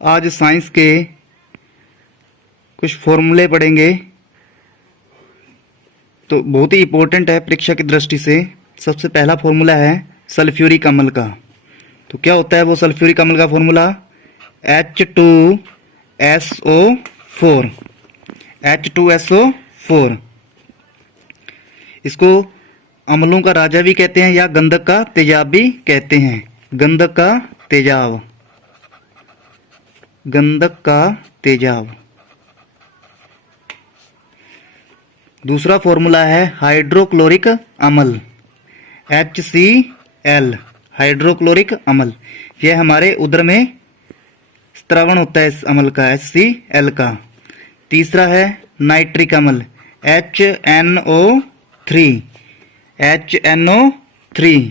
आज साइंस के कुछ फॉर्मूले पढ़ेंगे, तो बहुत ही इम्पोर्टेंट है परीक्षा की दृष्टि से। सबसे पहला फॉर्मूला है सल्फ्यूरिक अम्ल का। तो क्या होता है वो सल्फ्यूरिक अम्ल का फॉर्मूला? H2SO4। H2SO4 इसको अम्लों का राजा भी कहते हैं या गंधक का तेजाब भी कहते हैं। गंधक का तेजाब, गंधक का तेजाब। दूसरा फॉर्मूला है हाइड्रोक्लोरिक अम्ल, HCl। हाइड्रोक्लोरिक अम्ल यह हमारे उदर में स्त्रावण होता है इस अम्ल का, HCl का। तीसरा है नाइट्रिक अम्ल, HNO3।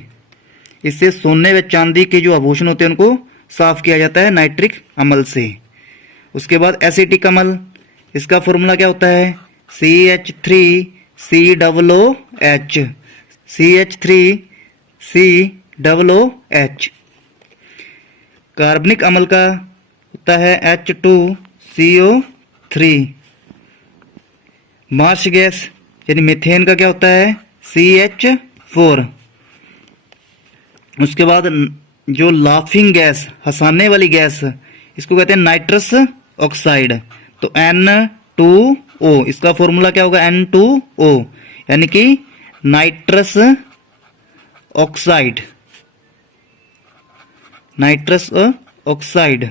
इससे सोने व चांदी के जो आभूषण होते हैं उनको साफ किया जाता है नाइट्रिक अम्ल से। उसके बाद एसिटिक अम्ल, इसका फॉर्मूला क्या होता है? CH3COOH। CH3COOH। कार्बनिक अम्ल का होता है H2CO3। मार्श गैस यानी मीथेन का क्या होता है? CH4। उसके बाद जो लाफिंग गैस, हंसाने वाली गैस, इसको कहते हैं नाइट्रस ऑक्साइड। तो N2O, इसका फॉर्मूला क्या होगा? N2O यानी कि नाइट्रस ऑक्साइड। Nitrous oxide.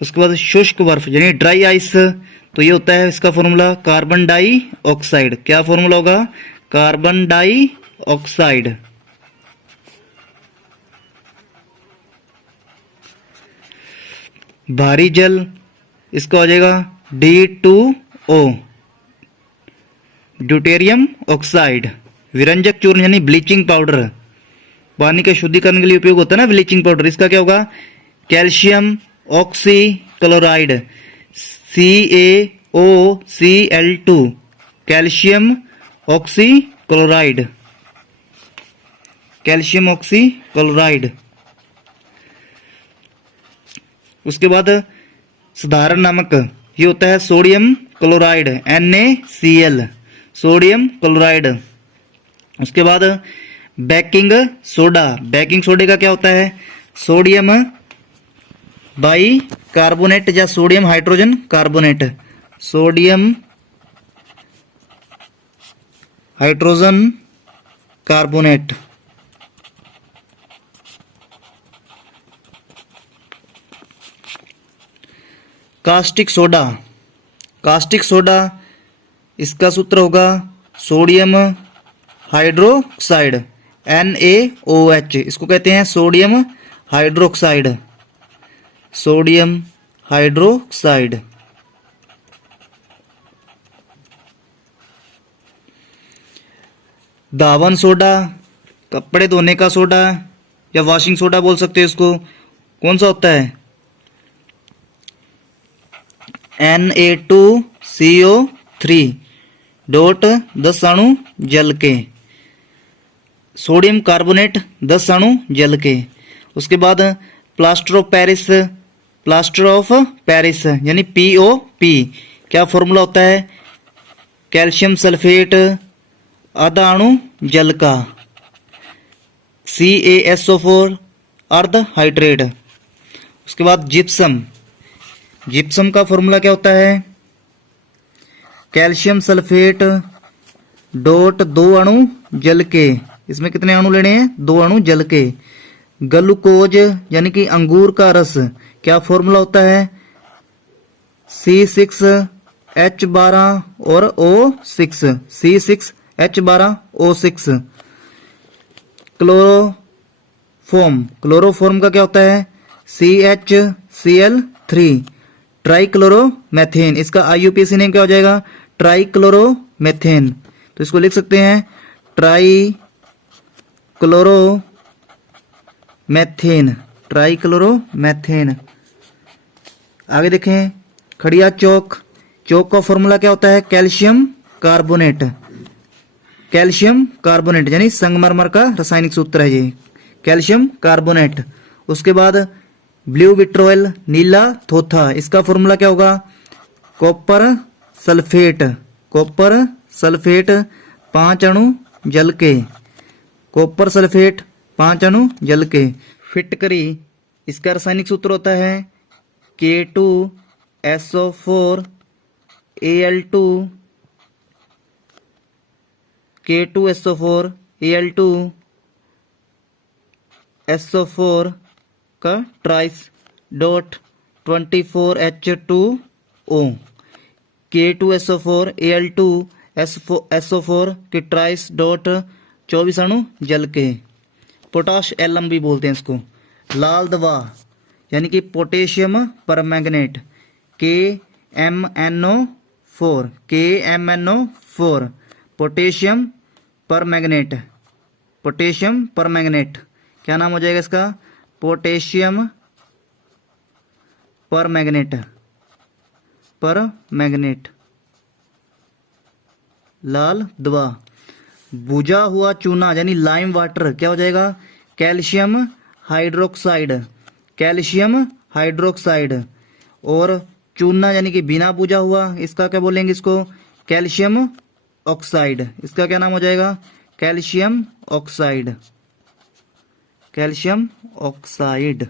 उसके बाद शुष्क बर्फ यानी ड्राई आइस, तो ये होता है इसका फॉर्मूला कार्बन डाई ऑक्साइड। क्या फॉर्मूला होगा? Carbon dioxide. भारी जल, इसका हो जाएगा D2O, ड्यूटेरियम ऑक्साइड। विरंजक चूर्ण यानी ब्लीचिंग पाउडर, पानी के शुद्धिकरण के लिए उपयोग होता है ना ब्लीचिंग पाउडर, इसका क्या होगा? Calcium oxychloride, CaOCl2। Calcium oxychloride, calcium oxychloride. उसके बाद साधारण नमक, ये होता है sodium chloride, NaCl, sodium chloride. उसके बाद बेकिंग सोडा, बेकिंग सोडे का क्या होता है? सोडियम बाई कार्बोनेट या sodium hydrogen carbonate, sodium hydrogen carbonate. Caustic soda, caustic soda इसका सूत्र होगा सोडियम हाइड्रोक्साइड, NaOH। इसको कहते हैं सोडियम हाइड्रोक्साइड, सोडियम हाइड्रोक्साइड। दावन सोडा, कपड़े धोने का सोडा या वॉशिंग सोडा बोल सकते हैं इसको, कौन सा होता है? Na2CO3 डॉट 10 अणु जल के, सोडियम कार्बोनेट 10 अणु जल के। उसके बाद plaster of Paris, plaster of Paris यानी POP, क्या फॉर्मूला होता है? कैल्शियम सल्फेट आधा अणु जल का, CaSO4 अर्ध हाइड्रेट। उसके बाद जिप्सम, जिप्सम का फॉर्मूला क्या होता है? कैल्शियम सल्फेट डॉट 2 अणु जल के, इसमें कितने अणु लेने हैं? 2 अणु जल के। ग्लूकोज यानी कि अंगूर का रस, क्या फॉर्मूला होता है? C6H12 और O6, C6H12O6। क्लोरोफॉर्म, क्लोरोफॉर्म का क्या होता है? CHCl3, trichloromethane. इसका IUPAC नेम क्या हो जाएगा? ट्राइक्लोरोमेथेन। तो इसको लिख सकते हैं ट्राइक्लोरोमेथेन, ट्राइक्लोरोमेथेन। आगे देखें खड़िया चौक, चौक का फॉर्मूला क्या होता है? कैल्शियम कार्बोनेट, कैल्शियम कार्बोनेट यानी संगमरमर का रासायनिक सूत्र है ये, कैल्शियम कार्बोनेट। उसके बाद ब्लू विट्रोल नीला थोथा, इसका फॉर्मूला क्या होगा? कॉपर सल्फेट, कॉपर सल्फेट 5 अणु जल के, कॉपर सल्फेट 5 अणु जल के। फिटकरी, इसका रासायनिक सूत्र होता है K2SO4 Al2, K2SO4 Al2 SO4 का ट्राइस dot 24H2O, K2SO4 Al2 SO4 के ट्राइस डॉट 24 अणु जल के। पोटाश एलम भी बोलते हैं इसको। लाल दवा यानी कि potassium permanganate KMNO4, KMNO4 potassium permanganate, potassium permanganate क्या नाम हो जाएगा इसका? पोटेशियम परमैंगनेट, परमैंगनेट लाल दवा। बुझा हुआ चूना यानी लाइम वाटर क्या हो जाएगा? Calcium hydroxide, calcium hydroxide. और चूना यानी कि बिना बुझा हुआ, इसका क्या बोलेंगे? इसको कैल्शियम ऑक्साइड, इसका क्या नाम हो जाएगा? Calcium oxide, calcium oxide.